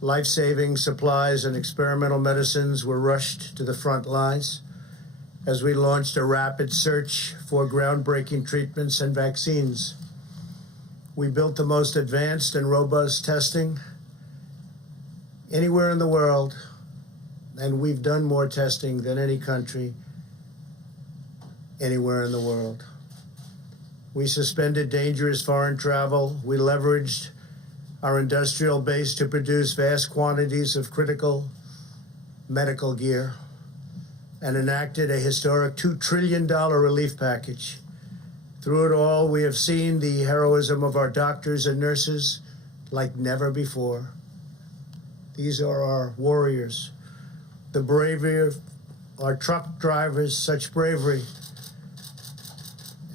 Life-saving supplies and experimental medicines were rushed to the front lines as we launched a rapid search for groundbreaking treatments and vaccines. We built the most advanced and robust testing anywhere in the world, and we've done more testing than any country anywhere in the world. We suspended dangerous foreign travel. We leveraged our industrial base to produce vast quantities of critical medical gear and enacted a historic $2 trillion relief package. Through it all, we have seen the heroism of our doctors and nurses like never before. These are our warriors. The bravery of our truck drivers, such bravery,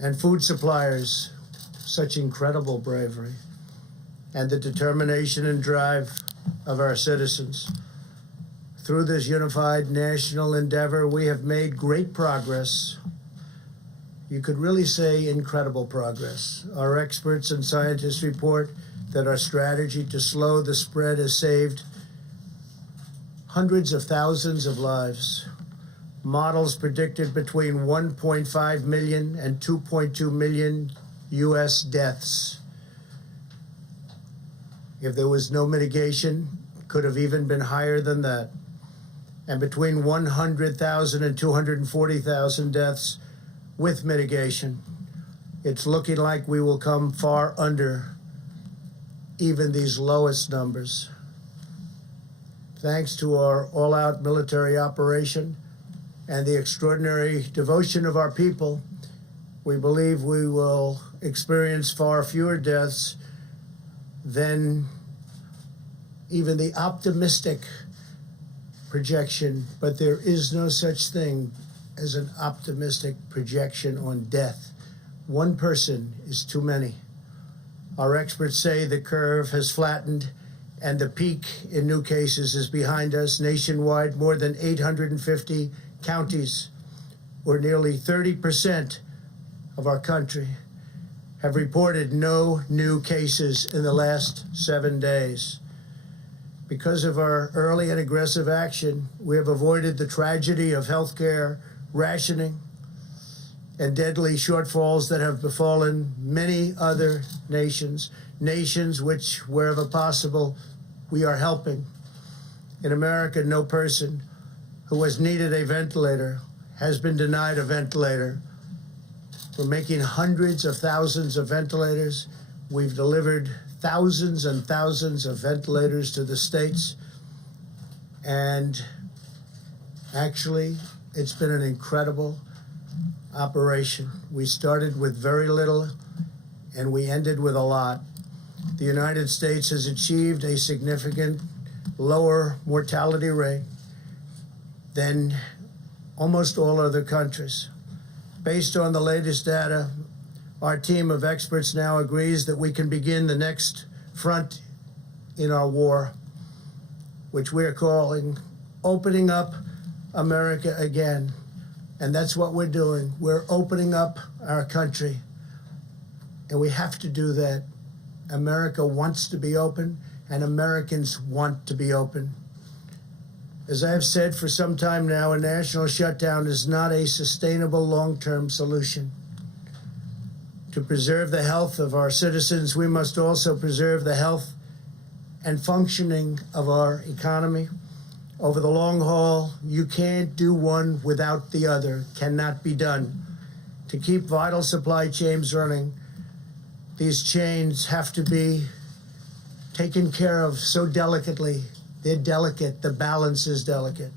and food suppliers, such incredible bravery, and the determination and drive of our citizens. Through this unified national endeavor, we have made great progress. You could really say incredible progress. Our experts and scientists report that our strategy to slow the spread has saved hundreds of thousands of lives. Models predicted between 1.5 million and 2.2 million U.S. deaths. If there was no mitigation, it could have even been higher than that. And between 100,000 and 240,000 deaths with mitigation. It's looking like we will come far under even these lowest numbers. Thanks to our all-out military operation and the extraordinary devotion of our people, we believe we will experience far fewer deaths than even the optimistic projection, but there is no such thing as an optimistic projection on death. One person is too many. Our experts say the curve has flattened and the peak in new cases is behind us. Nationwide, more than 850 counties, or nearly 30% of our country, have reported no new cases in the last 7 days. Because of our early and aggressive action, we have avoided the tragedy of healthcare rationing and deadly shortfalls that have befallen many other nations which, wherever possible, we are helping. In America, no person who has needed a ventilator has been denied a ventilator. We're making hundreds of thousands of ventilators. We've delivered thousands and thousands of ventilators to the states. And actually, it's been an incredible operation. We started with very little and we ended with a lot. The United States has achieved a significant lower mortality rate than almost all other countries. Based on the latest data, our team of experts now agrees that we can begin the next front in our war, which we are calling Opening Up America Again. And that's what we're doing. We're opening up our country. And we have to do that. America wants to be open, and Americans want to be open. As I have said for some time now, a national shutdown is not a sustainable long-term solution. To preserve the health of our citizens, we must also preserve the health and functioning of our economy. Over the long haul, you can't do one without the other. Cannot be done. To keep vital supply chains running, these chains have to be taken care of so delicately. They're delicate. The balance is delicate.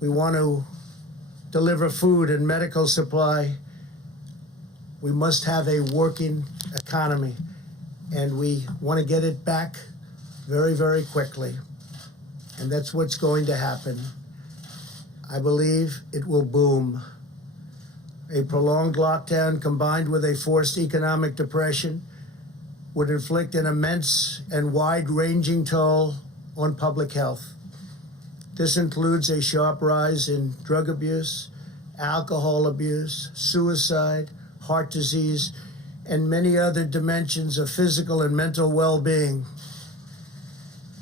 We want to deliver food and medical supply. We must have a working economy, and we want to get it back very, very quickly. And that's what's going to happen. I believe it will boom. A prolonged lockdown combined with a forced economic depression would inflict an immense and wide-ranging toll on public health. This includes a sharp rise in drug abuse, alcohol abuse, suicide, heart disease, and many other dimensions of physical and mental well-being.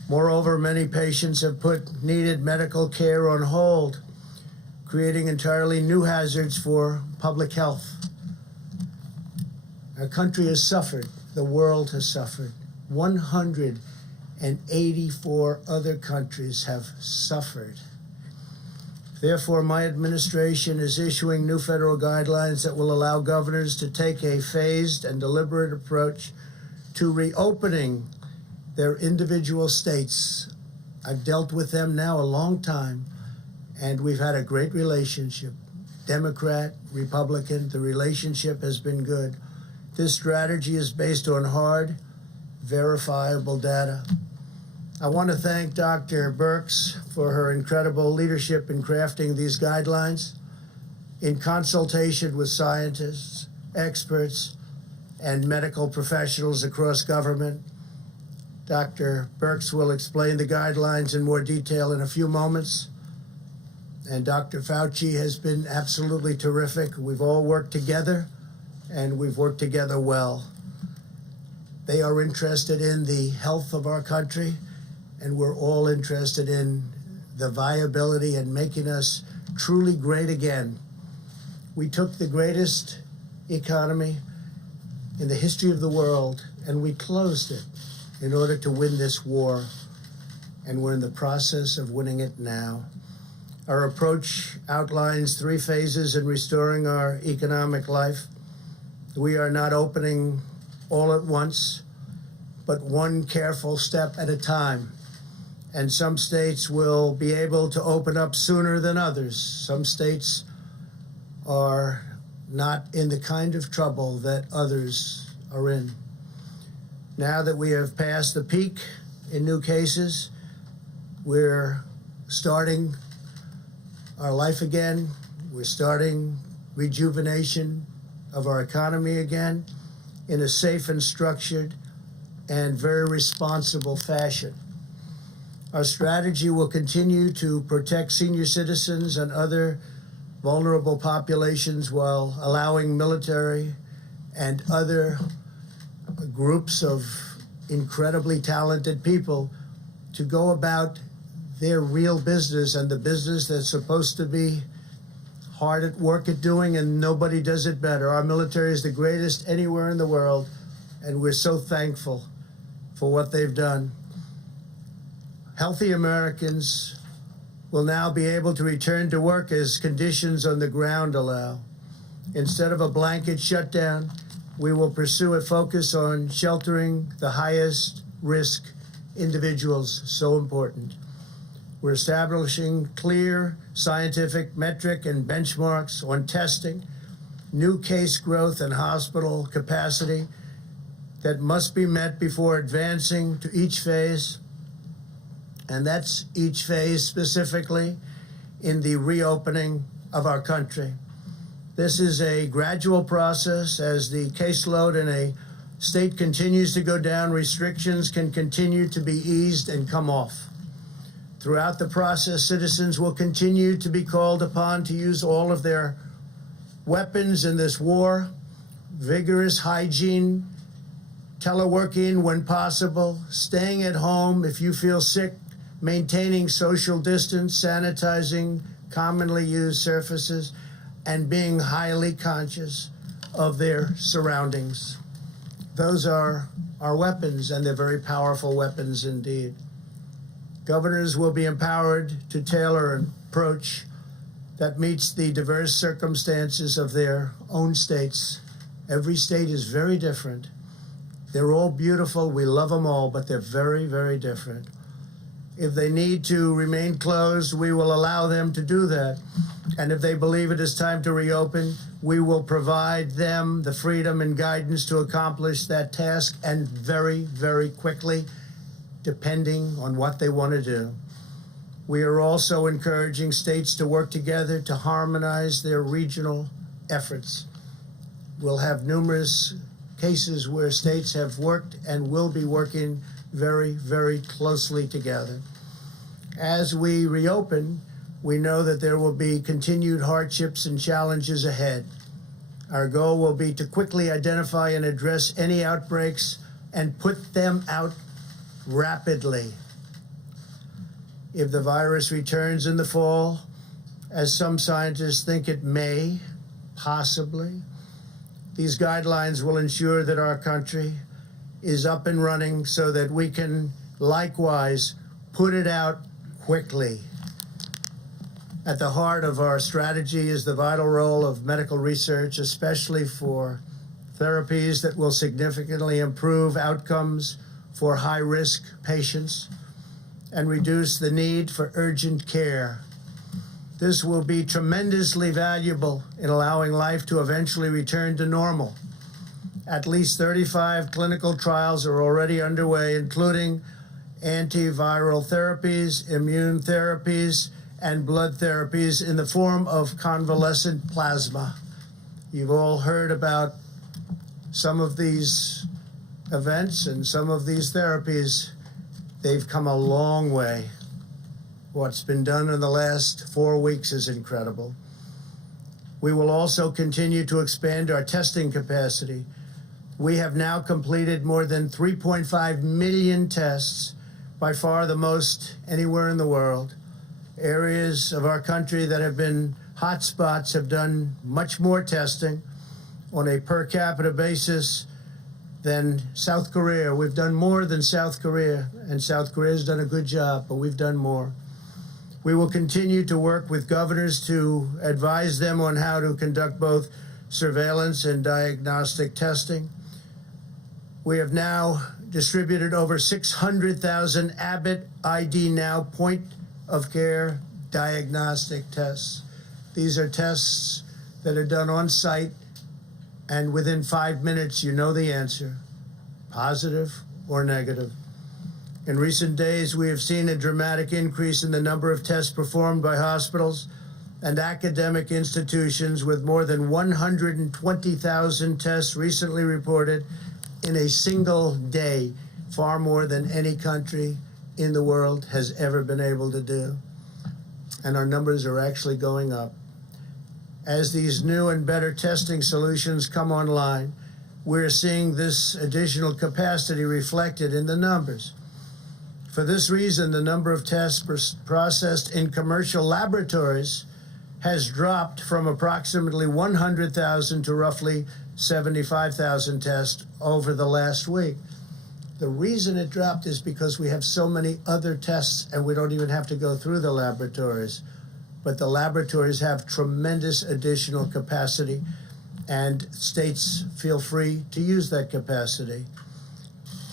Moreover, many patients have put needed medical care on hold, creating entirely new hazards for public health. Our country has suffered. The world has suffered. 184 other countries have suffered. Therefore, my administration is issuing new federal guidelines that will allow governors to take a phased and deliberate approach to reopening their individual states. I've dealt with them now a long time, and we've had a great relationship. Democrat, Republican, the relationship has been good. This strategy is based on hard, verifiable data. I want to thank Dr. Birx for her incredible leadership in crafting these guidelines in consultation with scientists, experts, and medical professionals across government. Dr. Birx will explain the guidelines in more detail in a few moments. And Dr. Fauci has been absolutely terrific. We've all worked together, and we've worked together well. They are interested in the health of our country, and we're all interested in the viability and making us truly great again. We took the greatest economy in the history of the world, and we closed it in order to win this war, and we're in the process of winning it now. Our approach outlines 3 phases in restoring our economic life. We are not opening all at once, but one careful step at a time. And some states will be able to open up sooner than others. Some states are not in the kind of trouble that others are in. Now that we have passed the peak in new cases, we're starting our life again. We're starting rejuvenation of our economy again in a safe and structured and very responsible fashion. Our strategy will continue to protect senior citizens and other vulnerable populations while allowing military and other groups of incredibly talented people to go about their real business and the business that's supposed to be hard at work at doing, and nobody does it better. Our military is the greatest anywhere in the world, and we're so thankful for what they've done. Healthy Americans will now be able to return to work as conditions on the ground allow. Instead of a blanket shutdown, we will pursue a focus on sheltering the highest risk individuals, so important. We're establishing clear scientific metric and benchmarks on testing, new case growth and hospital capacity that must be met before advancing to each phase. And that's each phase specifically in the reopening of our country. This is a gradual process. As the caseload in a state continues to go down, restrictions can continue to be eased and come off. Throughout the process, citizens will continue to be called upon to use all of their weapons in this war: vigorous hygiene, teleworking when possible, staying at home if you feel sick, maintaining social distance, sanitizing commonly used surfaces, and being highly conscious of their surroundings. Those are our weapons, and they're very powerful weapons indeed. Governors will be empowered to tailor an approach that meets the diverse circumstances of their own states. Every state is very different. They're all beautiful. We love them all, but they're very, very different. If they need to remain closed, we will allow them to do that. And if they believe it is time to reopen, we will provide them the freedom and guidance to accomplish that task, and very, very quickly, depending on what they want to do. We are also encouraging states to work together to harmonize their regional efforts. We'll have numerous cases where states have worked and will be working very, very closely together. As we reopen, we know that there will be continued hardships and challenges ahead. Our goal will be to quickly identify and address any outbreaks and put them out rapidly. if the virus returns in the fall, as some scientists think it may, possibly, these guidelines will ensure that our country is up and running so that we can likewise put it out quickly. At the heart of our strategy is the vital role of medical research, especially for therapies that will significantly improve outcomes for high-risk patients and reduce the need for urgent care. This will be tremendously valuable in allowing life to eventually return to normal. At least 35 clinical trials are already underway, including antiviral therapies, immune therapies, and blood therapies in the form of convalescent plasma. You've all heard about some of these events and some of these therapies. They've come a long way. What's been done in the last 4 weeks is incredible. We will also continue to expand our testing capacity. We have now completed more than 3.5 million tests, by far the most anywhere in the world. Areas of our country that have been hotspots have done much more testing on a per capita basis than South Korea. We've done more than South Korea, and South Korea's done a good job, but we've done more. We will continue to work with governors to advise them on how to conduct both surveillance and diagnostic testing. We have now distributed over 600,000 Abbott ID Now point-of-care diagnostic tests. These are tests that are done on site, and within 5 minutes you know the answer, positive or negative. In recent days, we have seen a dramatic increase in the number of tests performed by hospitals and academic institutions, with more than 120,000 tests recently reported in a single day, far more than any country in the world has ever been able to do. And our numbers are actually going up. As these new and better testing solutions come online, we're seeing this additional capacity reflected in the numbers. For this reason, the number of tests processed in commercial laboratories has dropped from approximately 100,000 to roughly 75,000 tests over the last week. The reason it dropped is because we have so many other tests and we don't even have to go through the laboratories. But the laboratories have tremendous additional capacity, and states feel free to use that capacity.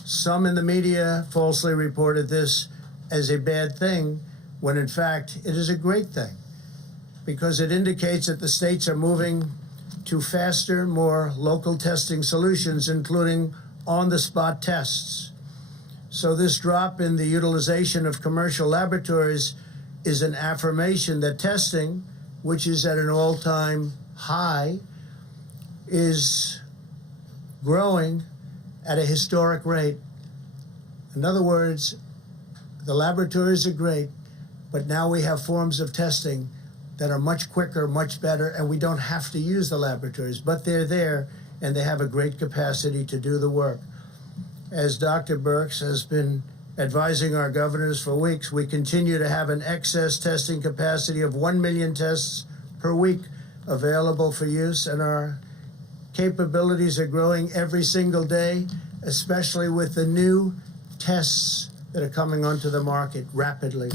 Some in the media falsely reported this as a bad thing, when in fact it is a great thing, because it indicates that the states are moving to faster, more local testing solutions, including on-the-spot tests. So this drop in the utilization of commercial laboratories is an affirmation that testing, which is at an all-time high, is growing at a historic rate. In other words, the laboratories are great, but now we have forms of testing that are much quicker, much better, and we don't have to use the laboratories, but they're there and they have a great capacity to do the work. As Dr. Birx has been advising our governors for weeks, we continue to have an excess testing capacity of 1 million tests per week available for use, and our capabilities are growing every single day, especially with the new tests that are coming onto the market rapidly.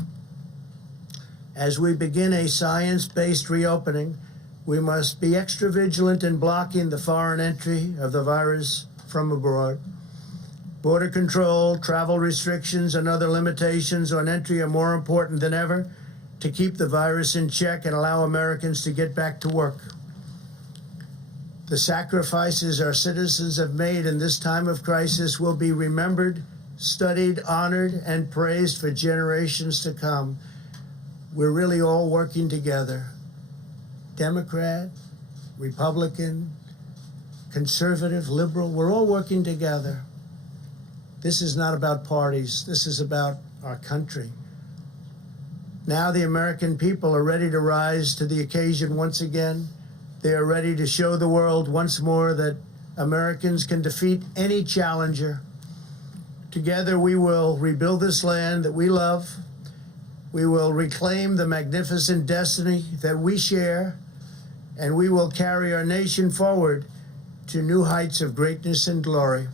As we begin a science-based reopening, we must be extra vigilant in blocking the foreign entry of the virus from abroad. Border control, travel restrictions, and other limitations on entry are more important than ever to keep the virus in check and allow Americans to get back to work. The sacrifices our citizens have made in this time of crisis will be remembered, studied, honored, and praised for generations to come. We're really all working together. Democrat, Republican, conservative, liberal, we're all working together. This is not about parties. This is about our country. Now the American people are ready to rise to the occasion once again. They are ready to show the world once more that Americans can defeat any challenger. Together we will rebuild this land that we love We will reclaim the magnificent destiny that we share, and we will carry our nation forward to new heights of greatness and glory.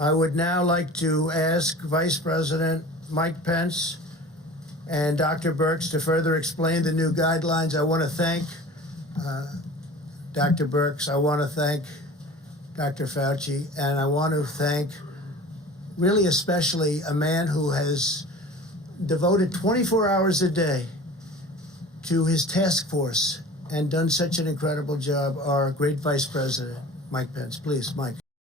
I would now like to ask Vice President Mike Pence and Dr. Birx to further explain the new guidelines. I want to thank Dr. Birx. I want to thank Dr. Fauci, and I want to thank really especially a man who has devoted 24 hours a day to his task force and done such an incredible job, our great Vice President, Mike Pence. Please, Mike.